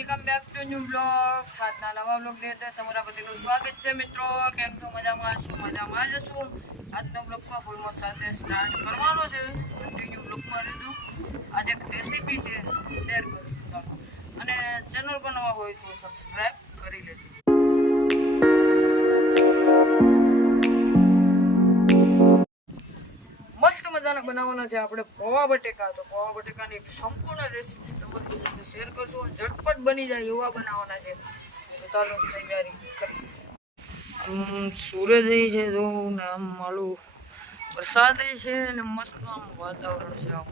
Welcome back to new blog સાતના નવા બ્લોગની હતા તમારા બધાનું સ્વાગત છે મિત્રો. કેમ છો? મજામાં શું મજામાં જ છું? આજનો બ્લોગમાં ફૂલ મોજ સાથે સ્ટાર્ટ કરવાનો છે. કન્ટિન્યુ બ્લોગમાં રહેજો. આજે એક રેસીપી છે, શેર કરશું અને ચેનલ પર નવા હોય તો સબસ્ક્રાઈબ કરી લેજો. મસ્ત મજાના બનાવવાના છે આપણે પૌવા બટેકા. તો પૌવા બટેકાની સંપૂર્ણ રેસીપી કરશું અને છે. તો સૂરજ છે જો ને આમ માલું વરસાદ છે ને મસ્ત આમ વાતાવરણ છે આમ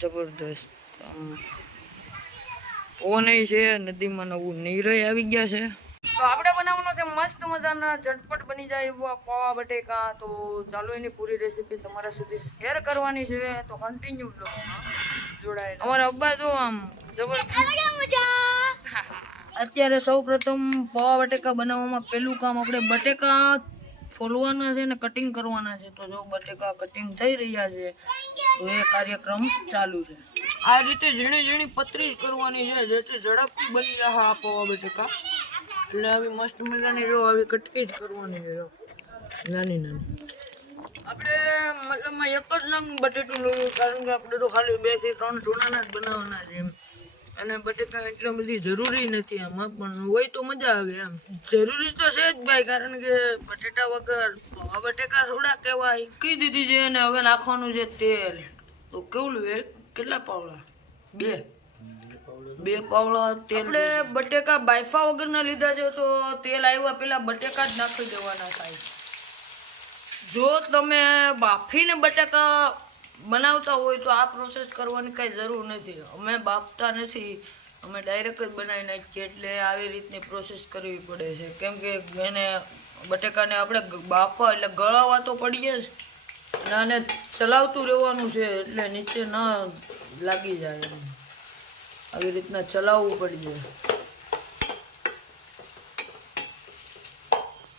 જબરદસ્ત આમ. પવન છે, નદીમાં નવું નીરય આવી ગયા છે. તો મસ્ત મજાના ઝટપટ બની જાય એવા પૌવા બટેકા. તો ચાલો એની પૂરી રેસીપી તમારા સુધી શેર કરવાની છે. તો કન્ટિન્યુ જોડાય અમારા અબ્બા જો આમ જબરદસ્ત અત્યારે સૌ પ્રથમ પૌવા બટેકા બનાવવામાં પહેલું કામ આપણે બટેકા ફોલવાના છે ને કટિંગ કરવાના છે. તો જો બટેકા કટિંગ થઈ રહ્યા છે તો એ કાર્યક્રમ ચાલુ છે. આ રીતે ઝીણી ઝીણી પતરી જ કરવાની છે જેથી ઝડપથી બની જાય આ પૌવા બટેકા. એટલે આવી મસ્ત મજાની જો આવી કટકી જ કરવાની છે જો. નાની નાની. આપણે મતલબમાં એક જ નંગ બટેટું લેવું કારણ કે આપણે તો ખાલી બેથી ત્રણ ચૂનાના જ બનાવવાના છે એમ. અને બટેકા એટલી બધી જરૂરી નથી આમાં પણ હોય તો મજા આવે એમ. જરૂરી તો છે જ ભાઈ કારણ કે બટેટા વગર બટેકા થોડા કહેવાય. કહી દીધી છે અને હવે નાખવાનું છે તેલ. તો કેવું લે? કેટલા પાવડા? બે. બે પાવડા તેલ આપણે બટેકા બાયફા વગરના લીધા છે તો તેલ આવ્યા પેલા બટેકા જ નાખી દેવાના થાય જો તમે બાફીને બટેકા બનાવતા હોય તો આ પ્રોસેસ કરવાની કઈ જરૂર નથી. અમે બાફતા નથી. અમે ડાયરેક્ટ જ બનાવી નાખીએ એટલે આવી રીતની પ્રોસેસ કરવી પડે છે. કેમ કે એને બટેકાને આપણે બાફવા એટલે ગળાવા તો પડીએ જ. અને આને ચલાવતું રહેવાનું છે એટલે નીચે ન લાગી જાય આવી રીતના ચલાવવું પડી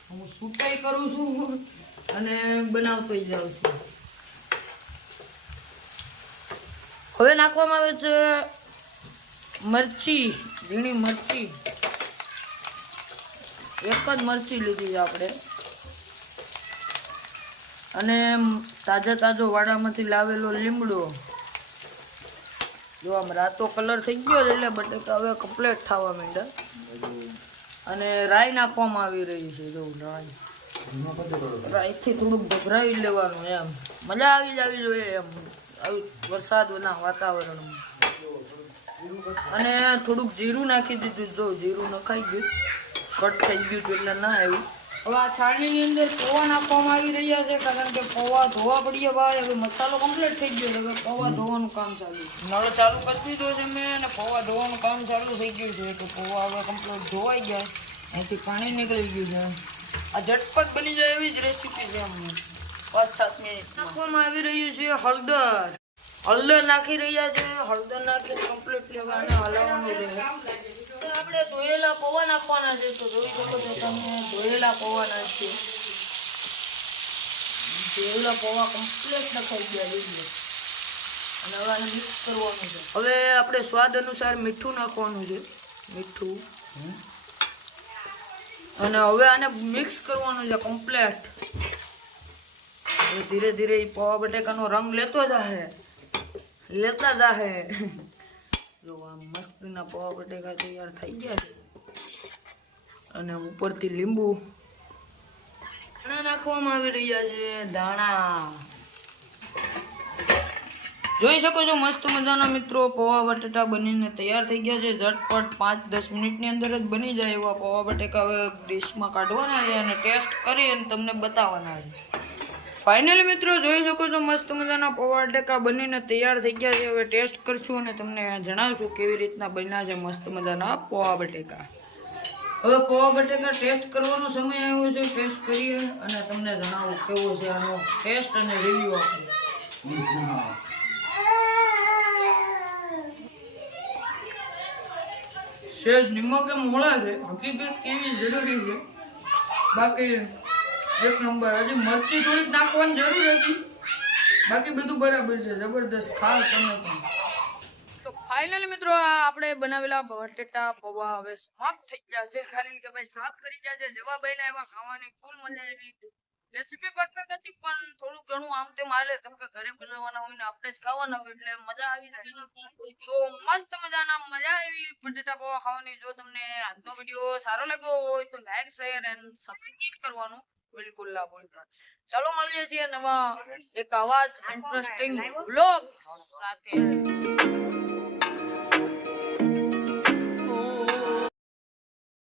હું સૂટાઈ કરું છું અને બનાવતો જાઉં છું. હવે નાખવામાં આવે છે મરચી, ઝીણી મરચી. એક જ મરચી લીધી છે આપણે. અને તાજા તાજો વાડામાંથી લાવેલો લીમડો. જો આમ રાતો કલર થઈ ગયો એટલે બટેકા હવે કમ્પ્લીટ થવા માંડ્યા. અને રાઈ નાખવામાં આવી રહી છે, જો રાઈ. રાઈથી થોડુંક ગભરાવી લેવાનું એમ. મજા આવી જ આવી જોઈએ એમ. આવી વરસાદના વાતાવરણમાં. અને થોડુંક જીરું નાખી દીધું. જો જીરું નખાઈ ગયું, કટ થઈ ગયું એટલે ના આવ્યું. હવે આ છાણીની અંદર પૌવા નાખવામાં આવી રહ્યા છે, કારણ કે પૌવા ધોવા પડીએ બહાર. હવે મસાલો કમ્પ્લીટ થઈ ગયો હવે પૌવા ધોવાનું કામ ચાલુ નળ ચાલુ કરી દીધો છે મેં અને પૌવા ધોવાનું કામ ચાલુ થઈ ગયું છે, તો પૌવા હવે કમ્પ્લીટ ધોવાઈ ગયા. અહીંથી પાણી નીકળી ગયું છે. આ ઝટપટ બની જાય એવી જ રેસીપી છે અમને. પાંચ સાત મિનિટ નાખવામાં આવી રહ્યું છે હળદર. હળદર નાખી રહ્યા છે. હળદર નાખી કમ્પ્લીટલી હવે આને હલાવવાનું છે. આપણે ધોયેલા પૌવા નાખવાના છે. તો જોઈ શકો છો તમે, ધોયેલા પૌવા નાખીએ ધોયેલા પૌવા કમ્પ્લીટ નખાઈ ગયા જોઈએ અને હવે આને મિક્સ કરવાનું છે. હવે આપણે સ્વાદ અનુસાર મીઠું નાખવાનું છે. મીઠું. અને હવે આને મિક્સ કરવાનું છે કમ્પ્લેટ ધીરે ધીરે એ પૌવા બટેકાનો રંગ લેતો જાહે. લેતા જાહે જો આ મસ્તના પૌવા બટેકા તૈયાર થઈ ગયા છે. અને ઉપરથી લીંબુ. દાણા નાખવામાં આવી રહ્યા છે દાણા જોઈ શકો છો, મસ્ત મજાના મિત્રો, પૌવા બટેટા બનીને તૈયાર થઈ ગયા છે. ઝટપટ પાંચ દસ મિનિટની અંદર જ બની જાય એવા પૌવા બટેકા હવે ડીશમાં કાઢવાના છે અને ટેસ્ટ કરી અને તમને બતાવવાના છે. ફાઇનલી મિત્રો, જોઈ શકો છો, મસ્ત મજાના પૌવા ટેકા બનીને તૈયાર થઈ ગયા છે. હવે ટેસ્ટ કરશું અને તમને જણાવશું કેવી રીતના બન્યા છે મસ્ત મજાના પૌવા બટેકા હવે પૌવા બટેકા ટેસ્ટ કરવાનો સમય આવ્યો છે. ટેસ્ટ કરીએ અને તમને જણાવું કેવો છે આનો ટેસ્ટ અને રિવ્યુ આપીએ સેજ નિમક એમ મોળા છે. હકીકત કેવી જરૂરી છે? બાકી એક નંબર. હજી મરચી થોડીક નાખવાની જરૂર હતી. બાકી બધું બરાબર છે. જબરદસ્ત. ખાવ તમે પણ. ફાઇનલી મિત્રો આપણે બનાવેલા બટેટા, પૌવા હવે સમાપ્ત થઈ ગયા છે. કારણ કે ભાઈ સાફ કરી ગયા છે જેવા બહેના એવા ખાવાની. ફૂલ મજા આવી. રેસીપી પરફેક્ટ હતી પણ થોડું ઘણું આમ તેમ હાલે. કેમ કે ઘરે બનાવવાના હોય ને, આપણે જ ખાવાના હોય એટલે મજા આવી જાય. તો મસ્ત મજાના મજા આવી બટેટા, પૌવા ખાવાની. જો તમને આજનો વીડિયો સારો લાગ્યો હોય તો લાઈક શેર એન્ડ સબસ્ક્રાઇબ કરવાનું. બિલકુલ ના ભૂલતા ચાલો મળીએ છીએ નવા એક આવા જ ઇન્ટરેસ્ટિંગ બ્લોગ સાથે.